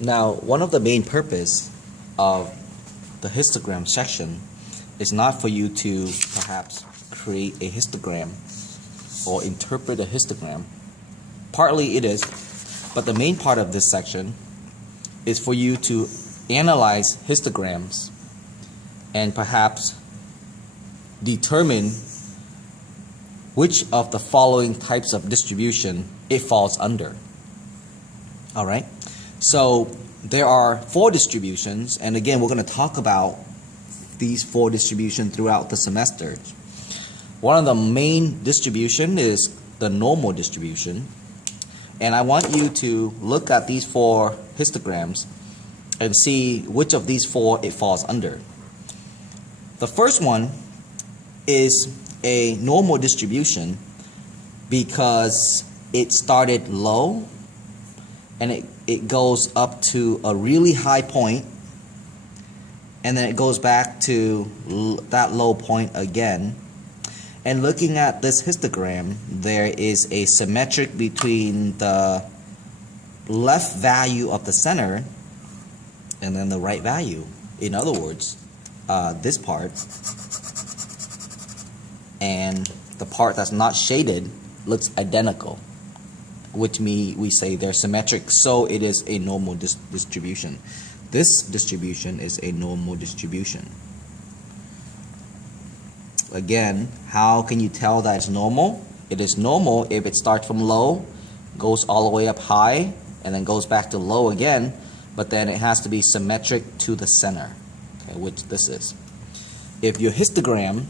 Now, one of the main purpose of the histogram section is not for you to perhaps create a histogram or interpret a histogram. Partly it is, but the main part of this section is for you to analyze histograms and perhaps determine which of the following types of distribution it falls under. Alright, so there are 4 distributions, and again we're going to talk about these 4 distributions throughout the semester. One of the main distribution is the normal distribution, and I want you to look at these 4 histograms and see which of these 4 it falls under. The first one is a normal distribution because it started low and it goes up to a really high point, and then it goes back to that low point again. And looking at this histogram, there is a symmetric between the left value of the center and then the right value. In other words, this part and the part that's not shaded looks identical, which means we say they're symmetric, so it is a normal distribution. This distribution is a normal distribution. Again, how can you tell that it's normal? It is normal if it starts from low, goes all the way up high, and then goes back to low again, but then it has to be symmetric to the center, okay, which this is. If your histogram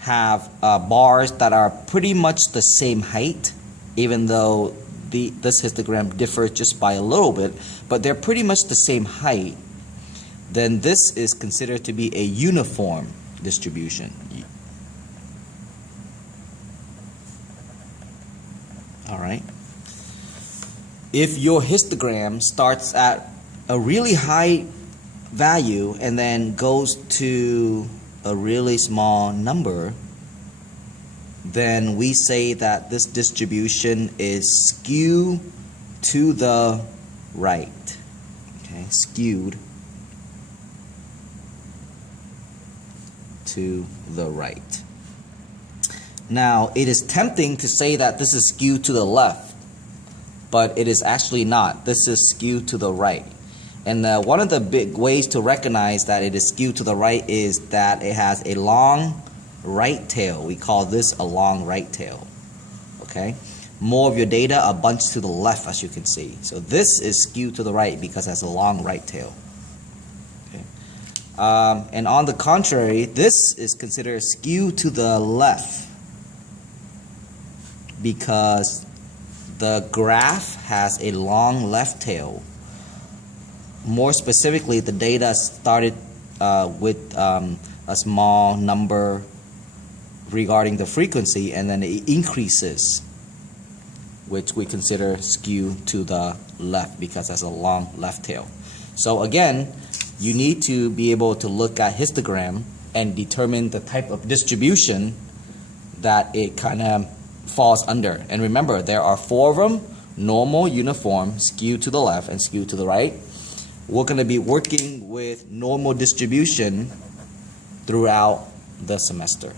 have bars that are pretty much the same height, even though this histogram differs just by a little bit, but they're pretty much the same height, then this is considered to be a uniform distribution. Alright. If your histogram starts at a really high value and then goes to a really small number, then we say that this distribution is skewed to the right. Okay, skewed to the right. Now, it is tempting to say that this is skewed to the left, but it is actually not. This is skewed to the right. And one of the big ways to recognize that it is skewed to the right is that it has a long right tail. We call this a long right tail. Okay? More of your data are bunched to the left, as you can see. So this is skewed to the right because it has a long right tail. Okay? And on the contrary, this is considered skewed to the left because the graph has a long left tail. More specifically, the data started with a small number regarding the frequency, and then it increases, which we consider skew to the left because it has a long left tail. So again, you need to be able to look at histogram and determine the type of distribution that it kind of falls under. And remember, there are 4 of them: normal, uniform, skew to the left, and skew to the right. We're going to be working with normal distribution throughout the semester.